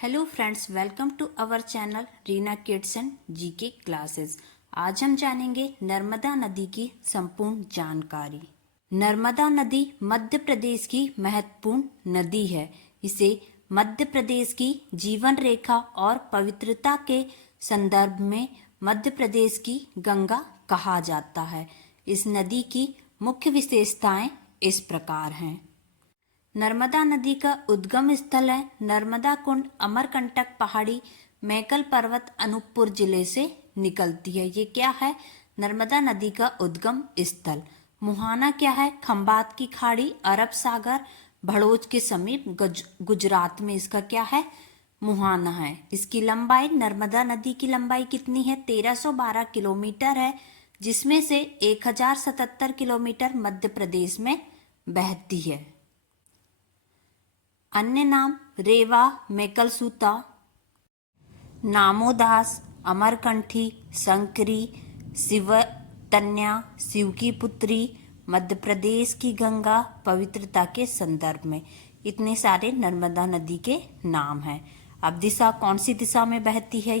Hello friends, welcome to our channel Reena kids and GK classes. आज हम जानेंगे नर्मदा नदी की संपूर्ण जानकारी। नर्मदा नदी मध्य प्रदेश की महत्वपूर्ण नदी है। इसे मध्य प्रदेश की जीवन रेखा और पवित्रता के संदर्भ में मध्य प्रदेश की गंगा कहा जाता है। इस नदी की मुख्य विशेषताएं इस प्रकार हैं। नर्मदा नदी का उद्गम स्थल है नर्मदा कुंड अमरकंटक पहाड़ी मैकल पर्वत अनूपपुर जिले से निकलती है। ये क्या है? नर्मदा नदी का उद्गम स्थल। मुहाना क्या है? खंबात की खाड़ी अरब सागर भड़ोच के समीप गुजरात में इसका क्या है? मुहाना है। इसकी लंबाई, नर्मदा नदी की लंबाई कितनी है? 1312 किलोमीटर है, जिसमें से 1077 किलोमीटर मध्य प्रदेश में बहती है। अन्य नाम रेवा, मेकलसूता, नामोदास, अमरकंठी, संकरी, शिवतन्या, शिव की पुत्री, मध्य प्रदेश की गंगा, पवित्रता के संदर्भ में। इतने सारे नर्मदा नदी के नाम हैं। अब दिशा, कौन सी दिशा में बहती है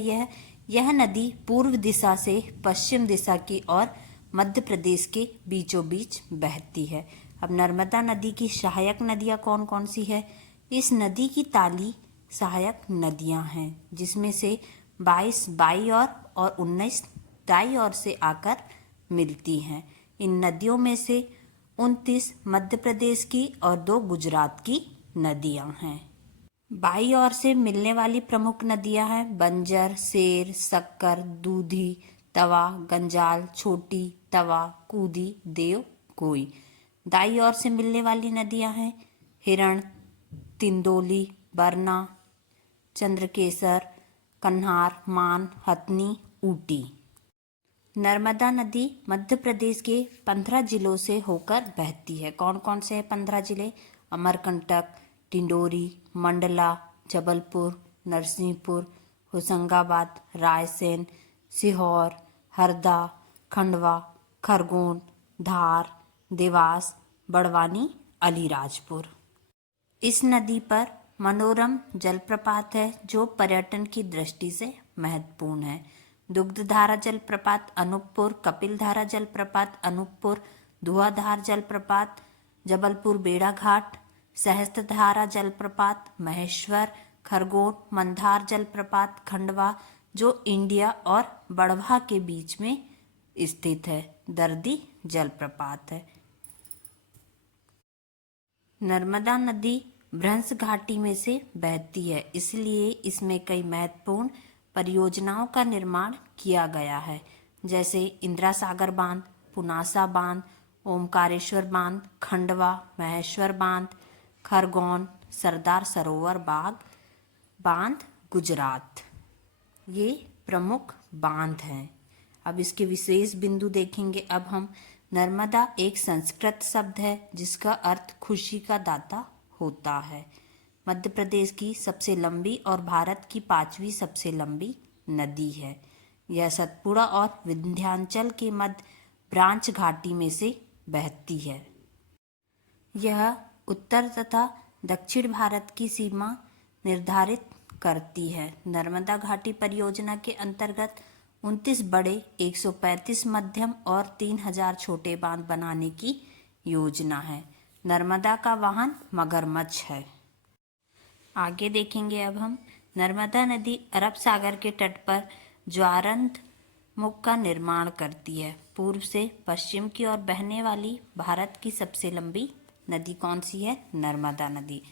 यह नदी पूर्व दिशा से पश्चिम दिशा की ओर मध्य प्रदेश के बीचों बीच बहती है। अब नर्मदा नदी की सहायक नदियां कौन कौन सी है? इस नदी की ताली सहायक नदियां हैं, जिसमें से 22 बाई ओर और 19 दाई ओर से आकर मिलती हैं। इन नदियों में से 29 मध्य प्रदेश की और 2 गुजरात की नदियां हैं। बाई ओर से मिलने वाली प्रमुख नदियां हैं बंजर, सेर, शक्कर, दूधी, तवा, गंजाल, छोटी, तवा, कूदी, देव, कोई। दाई ओर से मिलने वाली नदियां हैं हिरण, तिंदोली, बरना, चंद्रकेसर, कन्हार, मान, हथनी, ऊटी। नर्मदा नदी मध्य प्रदेश के 15 जिलों से होकर बहती है। कौन कौन से हैं 15 जिले? अमरकंटक, डिंडोरी, मंडला, जबलपुर, नरसिंहपुर, होशंगाबाद, रायसेन, सीहोर, हरदा, खंडवा, खरगोन, धार, देवास, बड़वानी, अलीराजपुर। इस नदी पर मनोरम जलप्रपात है जो पर्यटन की दृष्टि से महत्वपूर्ण है। दुग्धधारा जलप्रपात अनूपपुर, कपिलधारा जलप्रपात अनूपपुर, धुआंधार जलप्रपात जबलपुर बेड़ा घाट, सहस्त्रधारा जलप्रपात महेश्वर, खरगोन, मंदार जलप्रपात खंडवा जो इंडिया और बड़वा के बीच में स्थित है। दर्दी जलप्रपात है। नर्मदा नदी भ्रंश घाटी में से बहती है, इसलिए इसमें कई महत्वपूर्ण परियोजनाओं का निर्माण किया गया है, जैसे इंदिरा सागर बांध, पुनासा बांध, ओमकारेश्वर बांध, खंडवा महेश्वर बांध, खरगोन, सरदार सरोवर बांध, गुजरात। ये प्रमुख बांध हैं। अब इसके विशेष बिंदु देखेंगे। अब हम नर्मदा एक संस्कृत शब्द है जिसका अर्थ खुशी का दाता होता है। मध्य प्रदेश की सबसे लंबी और भारत की 5वीं सबसे लंबी नदी है। यह सतपुड़ा और विंध्याचल के मध्य ब्रांच घाटी में से बहती है। यह उत्तर तथा दक्षिण भारत की सीमा निर्धारित करती है। नर्मदा घाटी परियोजना के अंतर्गत 29 बड़े, 135 मध्यम और 3000 छोटे बांध बनाने की योजना है। नर्मदा का वाहन मगरमच्छ है। आगे देखेंगे अब हम। नर्मदा नदी अरब सागर के तट पर ज्वारंत मुख का निर्माण करती है। पूर्व से पश्चिम की ओर बहने वाली भारत की सबसे लंबी नदी कौन सी है? नर्मदा नदी।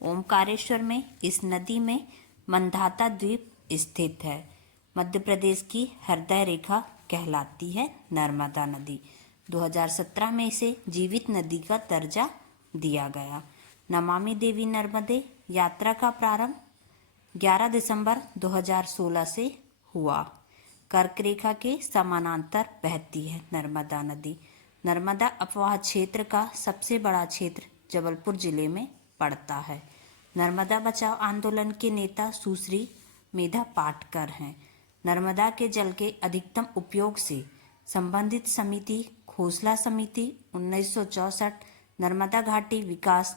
ओमकारेश्वर में इस नदी में मंदाता द्वीप स्थित है। मध्य प्रदेश की हृदय रेखा कहलाती है नर्मदा नदी। 2017 में इसे जीवित नदी का दर्जा दिया गया। नमामि देवी नर्मदे यात्रा का प्रारंभ 11 दिसंबर 2016 से हुआ। कर्क रेखा के समानांतर बहती है नर्मदा नदी। नर्मदा अपवाह क्षेत्र का सबसे बड़ा क्षेत्र जबलपुर जिले में पड़ता है। नर्मदा बचाओ आंदोलन के नेता सुश्री मेधा पाटकर हैं। नर्मदा के जल के अधिकतम उपयोग से संबंधित समिति खोसला समिति 1964 नर्मदा घाटी विकास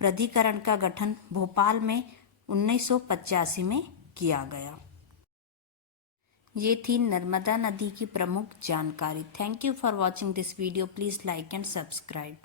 प्राधिकरण का गठन भोपाल में 1985 में किया गया। ये थी नर्मदा नदी की प्रमुख जानकारी। Thank you for watching this video. Please like and subscribe.